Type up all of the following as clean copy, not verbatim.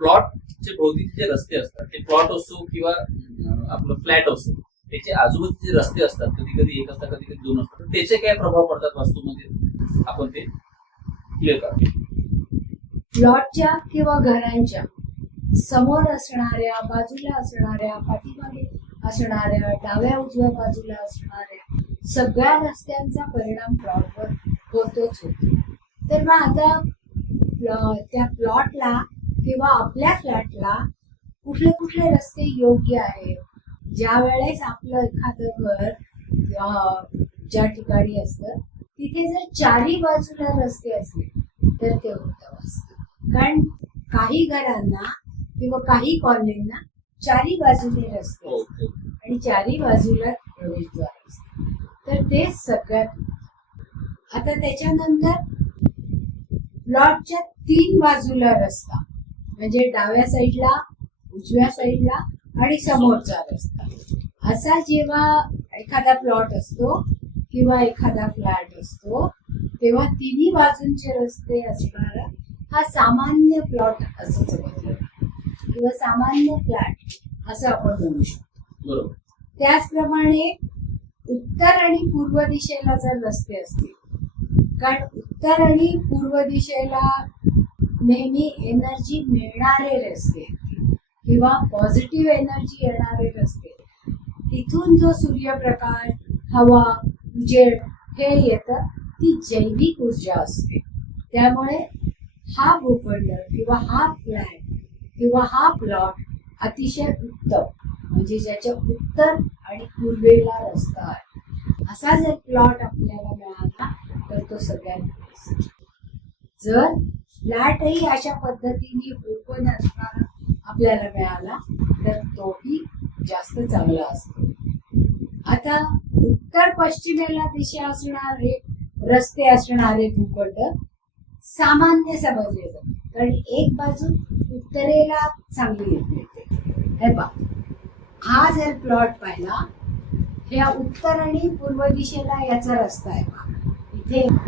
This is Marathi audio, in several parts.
प्लॉटचे भोवतीचे जे रस्ते असतात ते प्लॉट असो किंवा आपलं फ्लॅट असो त्याचे आजूबाजूचे रस्ते असतात, कधी कधी एक असतात कधी कधी दोन असतात, त्याचे काय प्रभाव पडतात वास्तूमध्ये आपण ते क्लिअर करू. प्लॉटच्या किंवा घरांच्या समोर असणाऱ्या, बाजूला असणाऱ्या, पाठीमागे असणाऱ्या, डाव्या उजव्या बाजूला असणाऱ्या सगळ्या रस्त्यांचा परिणाम प्लॉटवर होतोच होतो. तर मग आता त्या प्लॉटला किंवा आपल्या फ्लॅटला कुठले कुठले रस्ते योग्य आहेत, ज्या वेळेस आपलं एखादं घर ज्या ठिकाणी असतं तिथे जर चारी बाजूला रस्ते असले तर ते उत्तम असतं. कारण काही घरांना किंवा काही कॉलनींना चारी बाजूने रस्ते असतात आणि चारी बाजूला प्रवेशद्वार असतात, तर ते सगळ्यात. आता त्याच्यानंतर प्लॉटच्या 3 बाजूला रस्ता, म्हणजे डाव्या साईडला, उजव्या साईडला आणि समोरचा रस्ता, असा जेव्हा एखादा प्लॉट असतो किंवा एखादा फ्लॅट असतो तेव्हा तिन्ही बाजूंचे रस्ते असणारा हा सामान्य प्लॉट असं समजलं किंवा सामान्य फ्लॅट असं आपण म्हणू शकतो. त्याचप्रमाणे उत्तर आणि पूर्व दिशेला जर रस्ते असतील, कारण उत्तर आणि पूर्व दिशेला नेहमी एनर्जी मिळणारे रस्ते किंवा पॉझिटिव्ह एनर्जी येणारे रस्ते, तिथून जो सूर्यप्रकाश, हवा, उजेड हे येतं, ती जैविक ऊर्जा असते. त्यामुळे हा भूखंड किंवा हा फ्लॅट किंवा हा प्लॉट अतिशय उत्तम, म्हणजे ज्याच्या उत्तर आणि पूर्वेला रस्ता आहे असा जर प्लॉट आपल्याला मिळाला तर तो सगळ्यात बेस्ट. जर फ्लॅटही अशा पद्धतीने ओपन असणारा आपल्याला मिळाला तर तोही जास्त चांगला असतो. आता उत्तर पश्चिमेला दिशा असणारे रस्ते असणारे भूखंड सामान्य समजले जातात, कारण एक बाजू उत्तरेला चांगली येते. हे पहा, हा जर प्लॉट पाहिला, ह्या उत्तर आणि पूर्व दिशेला याचा रस्ता आहे पहा,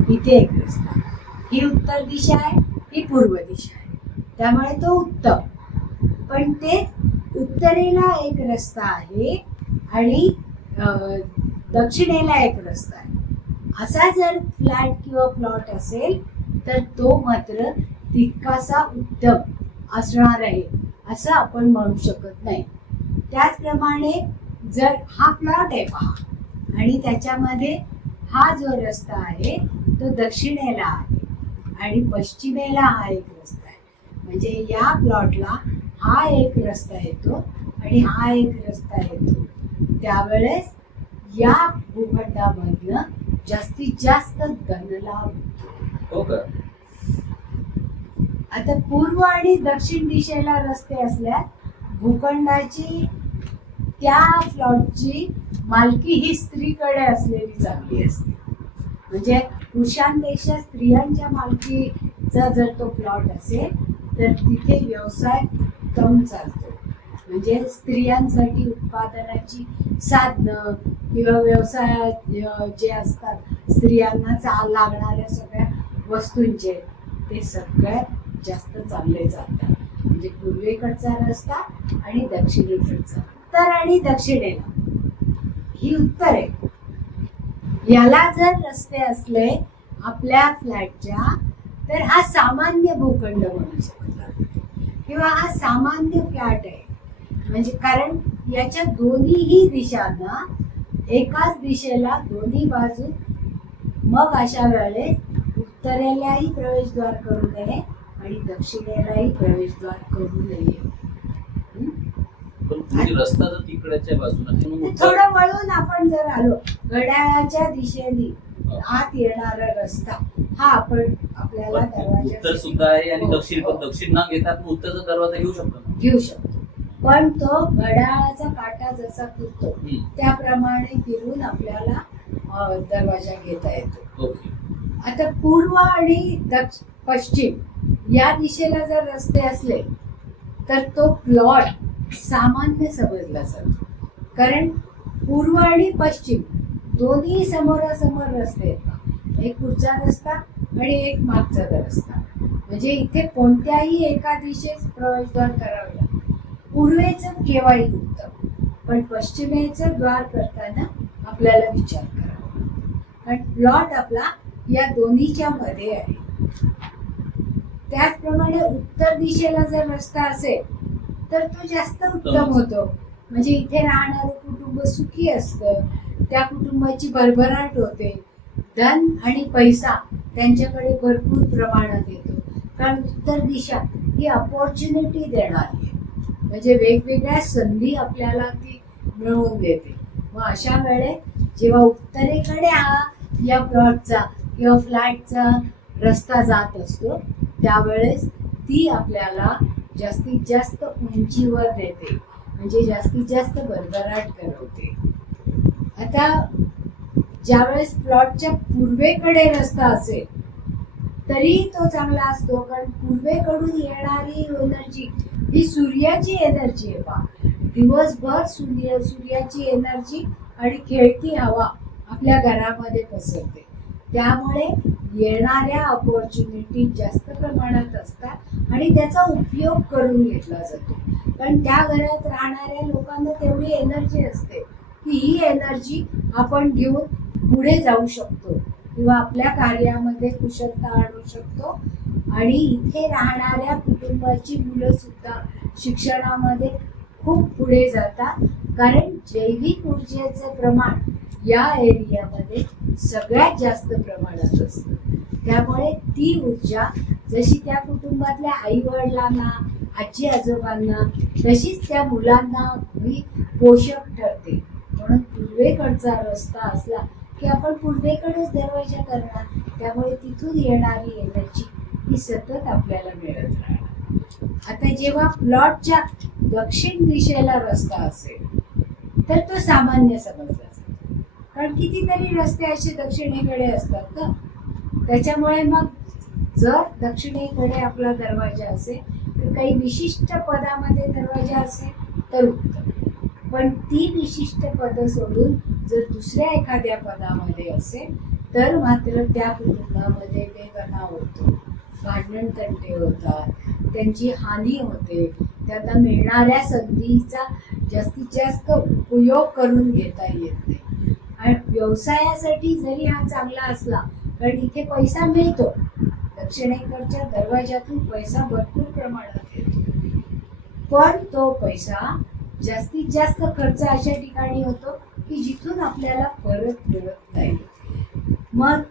इथे एक रस्ता, ही उत्तर दिशा आहे, ही पूर्व दिशा आहे, त्यामुळे तो उत्तम. पण ते उत्तरेला एक रस्ता आहे आणि दक्षिणेला एक रस्ता आहे, असा जर फ्लॅट किंवा प्लॉट असेल तर तो मात्र तितकासा उत्तम असणार आहे असं आपण म्हणू शकत नाही. त्याचप्रमाणे जर हा प्लॉट आहे पहा आणि त्याच्यामध्ये हा जो रस्ता आहे तो दक्षिणेला आहे आणि पश्चिमेला हा एक रस्ता आहे, म्हणजे या प्लॉटला हा एक रस्ता येतो आणि हा एक रस्ता येतो, त्यावेळेस या भूखंडामधनं जास्तीत जास्त धनलाभ होतो. आता पूर्व आणि दक्षिण दिशेला रस्ते असल्यास भूखंडाची त्या प्लॉटची मालकी ही स्त्रीकडे असलेली चांगली असते, म्हणजे पुरुषांपेक्षा स्त्रियांच्या मालकीचा जर तो प्लॉट असेल तर तिथे व्यवसाय कम चालतो. म्हणजे स्त्रियांसाठी उत्पादनाची साधनं किंवा व्यवसायात जे असतात स्त्रियांना लागणाऱ्या सगळ्या वस्तूंचे ते सगळ्यात जास्त चालले जातात. म्हणजे पूर्वेकडचा रस्ता आणि दक्षिणेकडचा. उत्तर आणि दक्षिणेला ही उत्तर आहे, याला जर रस्ते असले आपल्या फ्लॅटच्या तर हा सामान्य भूखंड म्हणू शकतात किंवा हा सामान्य फ्लॅट आहे. म्हणजे कारण याच्या दोन्हीही दिशांना एकाच दिशेला दोन्ही बाजू, मग अशा वेळेस उत्तरेलाही प्रवेशद्वार करू नये आणि दक्षिणेलाही प्रवेशद्वार करू नये. रस्ता जर तिकडच्या बाजूला थोडं वळून आपण जर आलो, घड्याळाच्या दिशेने आत येणारा रस्ता हा आपण आपल्याला दरवाजा उत्तर सुद्धा आहे आणि दक्षिण, पण दक्षिण न घेता आपण उत्तरचा दरवाजा घेऊ शकतो, पण तो घड्याळाचा काटा जसा फिरतो त्याप्रमाणे फिरून आपल्याला दरवाजा घेता येतो. आता पूर्व आणि पश्चिम या दिशेला जर रस्ते असले तर तो प्लॉट सामान्य समजला जातो, कारण पूर्व आणि पश्चिम दोन्ही समोरासमोर रस्ते येतात, एक पुढचा रस्ता आणि एक मागचा रस्ता, म्हणजे इथे कोणत्याही एका दिशेस प्रवेशद्वार करावे लागते. पूर्वेचं केव्हाही उत्तम, पण पश्चिमेचं द्वार करताना आपल्याला विचार करावा लागतो, कारण प्लॉट आपला या दोन्हीच्या मध्ये आहे. त्याचप्रमाणे उत्तर दिशेला जर रस्ता असेल तर तो जास्त उत्तम होतो. म्हणजे इथे राहणारं कुटुंब सुखी असतं, त्या कुटुंबाची भरभराट होते, धन आणि पैसा त्यांच्याकडे भरपूर प्रमाणात येतो. कारण उत्तर दिशा ही अपॉर्च्युनिटी देणारी आहे, म्हणजे वेगवेगळ्या संधी आपल्याला ती मिळवून देते. मग अशा वेळेस जेव्हा उत्तरेकडे हा या प्लॉटचा किंवा फ्लॅटचा रस्ता जात असतो त्यावेळेस ती आपल्याला जास्तीत जास्त उंचीवर देते, म्हणजे जास्तीत जास्त भरभराट करवते. आता ज्यावेळेस प्लॉटच्या पूर्वेकडे रस्ता असेल तरी तो चांगला असतो, कारण पूर्वेकडून येणारी एनर्जी ही सूर्याची एनर्जी आहे. पहा, दिवसभर सूर्याची एनर्जी आणि खेळती हवा आपल्या घरामध्ये पसरते, त्यामुळे येणाऱ्या अपॉर्च्युनिटी जास्त प्रमाणात असतात आणि त्याचा उपयोग करून घेतला जातो. कारण त्या घरात राहणाऱ्या लोकांना तेवढी एनर्जी असते की ही एनर्जी आपण घेऊन पुढे जाऊ शकतो किंवा आपल्या कार्यामध्ये कुशलता आणू शकतो. आणि इथे राहणाऱ्या कुटुंबाची मुलं सुद्धा शिक्षणामध्ये खूप पुढे जातात, कारण जैविक ऊर्जेचं प्रमाण या एरियामध्ये सगळ्यात जास्त प्रमाणात असतं. त्यामुळे ती ऊर्जा जशी त्या कुटुंबातल्या आई वडिलांना, आजी आजोबांना, तशीच त्या मुलांना ही पोषक ठरते. म्हणून पूर्वेकडचा रस्ता असला की आपण पूर्वेकडेच दरवाजा करणार, त्यामुळे तिथून येणारी एनर्जी ही सतत आपल्याला मिळत राहणार. आता जेव्हा प्लॉटच्या दक्षिण दिशेला रस्ता असेल तर तो सामान्य समजला जातो, कारण कितीतरी रस्ते असे दक्षिणेकडे असतात ना. त्याच्यामुळे मग जर दक्षिणेकडे आपला दरवाजा असेल तर काही विशिष्ट पदामध्ये दरवाजा असेल तर उत्तम, पण ती विशिष्ट पदं सोडून जर दुसऱ्या एखाद्या पदामध्ये असेल तर मात्र त्या कुटुंबामध्ये बेतणाव होतो, भांडण तंटे होतात, त्यांची हानी होते, त्यांना मिळणाऱ्या संधीचा जास्तीत जास्त उपयोग करून घेता येत नाही. आणि व्यवसायासाठी जरी हा चांगला असला, कारण इथे पैसा मिळतो, दक्षिणेकडच्या दरवाजातून पैसा भरपूर प्रमाणात येतो, पण तो पैसा जास्तीत जास्त खर्च अशा ठिकाणी होतो की जिथून आपल्याला परत मिळत नाही. मग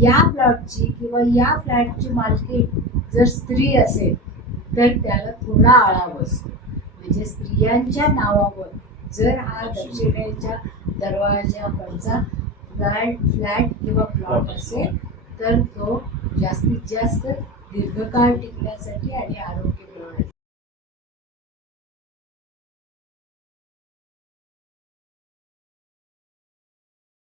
या प्लॉटची किंवा या फ्लॅटची मालकीण जर स्त्री असेल तर त्याला थोडा आळा बसतो. म्हणजे स्त्रियांच्या नावावर जर हा दक्षिणेच्या दरवाजाकडचा फ्लॅट किंवा प्लॉट असेल तर तो जास्तीत जास्त दीर्घकाळ टिकण्यासाठी आणि आरोग्य मिळवण्यासाठी